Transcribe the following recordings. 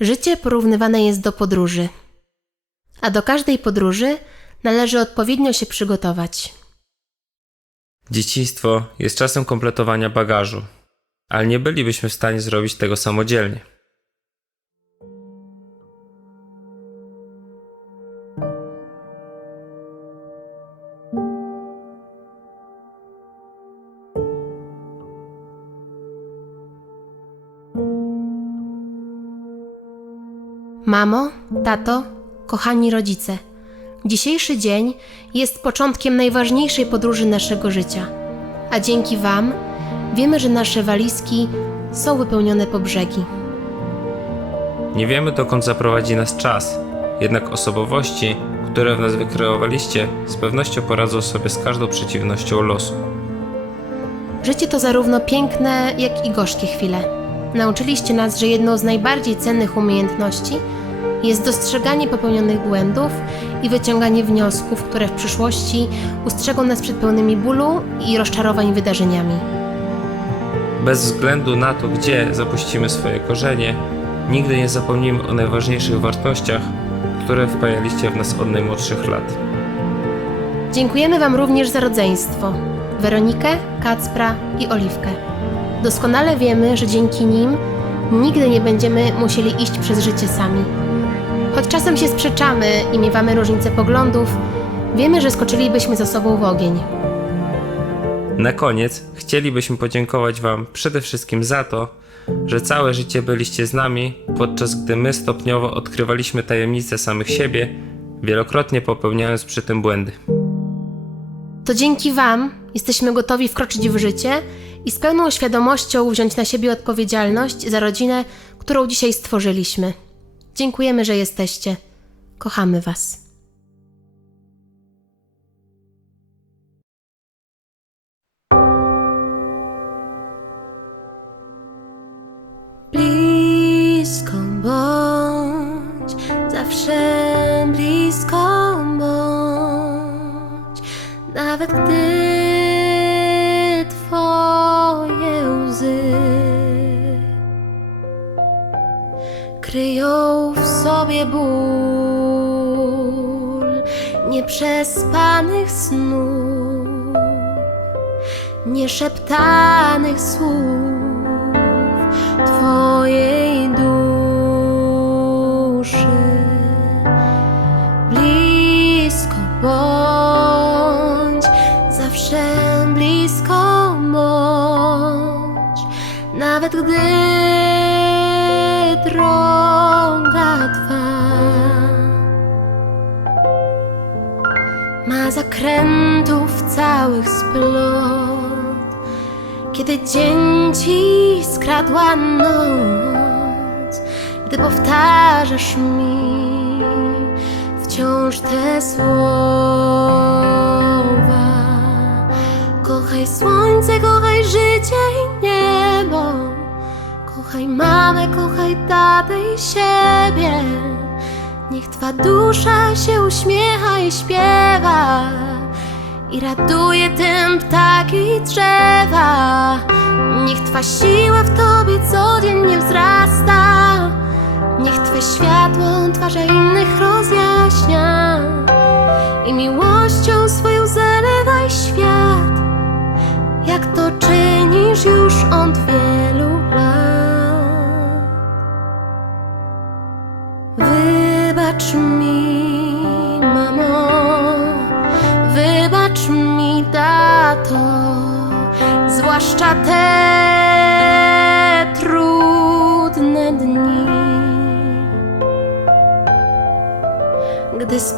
Życie porównywane jest do podróży, a do każdej podróży należy odpowiednio się przygotować. Dzieciństwo jest czasem kompletowania bagażu, ale nie bylibyśmy w stanie zrobić tego samodzielnie. Mamo, tato, kochani rodzice, dzisiejszy dzień jest początkiem najważniejszej podróży naszego życia, a dzięki Wam wiemy, że nasze walizki są wypełnione po brzegi. Nie wiemy dokąd zaprowadzi nas czas, jednak osobowości, które w nas wykreowaliście, z pewnością poradzą sobie z każdą przeciwnością losu. Życie to zarówno piękne, jak i gorzkie chwile. Nauczyliście nas, że jedną z najbardziej cennych umiejętności jest dostrzeganie popełnionych błędów i wyciąganie wniosków, które w przyszłości ustrzegą nas przed pełnymi bólu i rozczarowań wydarzeniami. Bez względu na to, gdzie zapuścimy swoje korzenie, nigdy nie zapomnimy o najważniejszych wartościach, które wpajaliście w nas od najmłodszych lat. Dziękujemy Wam również za rodzeństwo Weronikę, Kacpra i Oliwkę. Doskonale wiemy, że dzięki nim nigdy nie będziemy musieli iść przez życie sami. Czasem się sprzeczamy i miewamy różnice poglądów, wiemy, że skoczylibyśmy za sobą w ogień. Na koniec chcielibyśmy podziękować Wam przede wszystkim za to, że całe życie byliście z nami, podczas gdy my stopniowo odkrywaliśmy tajemnice samych siebie, wielokrotnie popełniając przy tym błędy. To dzięki Wam jesteśmy gotowi wkroczyć w życie i z pełną świadomością wziąć na siebie odpowiedzialność za rodzinę, którą dzisiaj stworzyliśmy. Dziękujemy, że jesteście. Kochamy Was. Blisko bądź, zawsze blisko bądź, nawet gdy ból nieprzespanych snów, nieszeptanych słów Twojej duszy. Blisko bądź, zawsze blisko bądź, nawet gdy ma zakrętów całych splot. Kiedy dzień ci skradła noc, gdy powtarzasz mi wciąż te słowa. Kochaj słońce, kochaj życie i niebo. Kochaj mamę, kochaj tatę i siebie. Niech twa dusza się uśmiecha i śpiewa i raduje tym ptaki i drzewa. Niech Twa siła w Tobie codziennie wzrasta.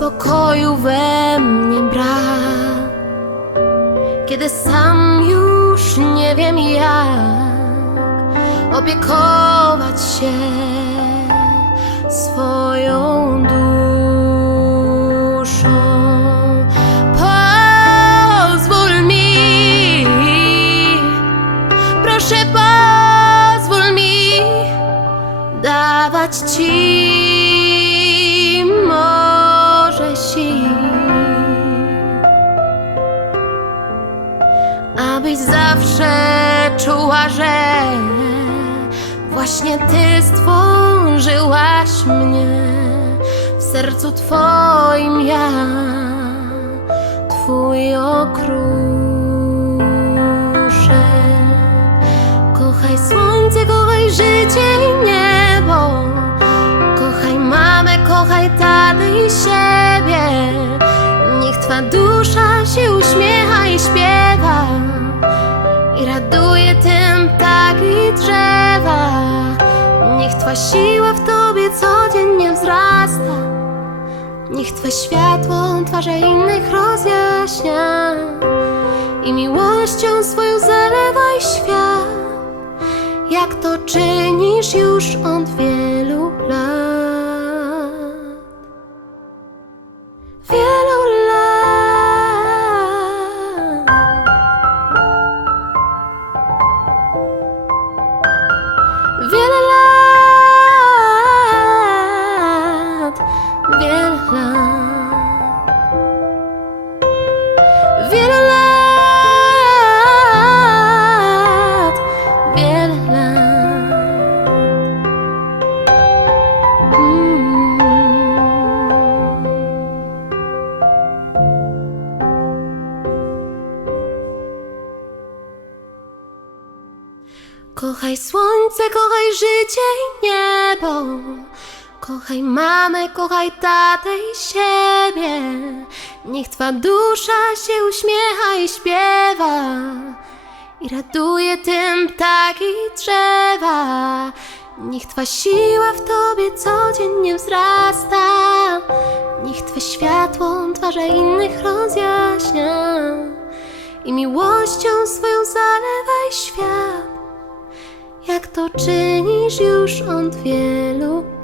Spokoju we mnie brak, kiedy sam już nie wiem jak opiekować się swoją duszą. Pozwól mi, proszę pozwól mi dawać Ci zawsze czuła, że właśnie ty stworzyłaś mnie w sercu twoim ja, twój okruszek. Kochaj słońce, kochaj życie. Twa siła w tobie codziennie wzrasta. Niech twe światło twarze innych rozjaśnia. I miłością swoją zalewaj świat jak to czynisz już od wielu lat. Kochaj słońce, kochaj życie i niebo. Kochaj mamę, kochaj tatę i siebie. Niech twa dusza się uśmiecha i śpiewa. I raduje tym ptaki drzewa. Niech twa siła w tobie codziennie wzrasta. Niech twe światło twarze innych rozjaśnia. I miłością swoją zalewaj świat jak to czynisz już od wielu.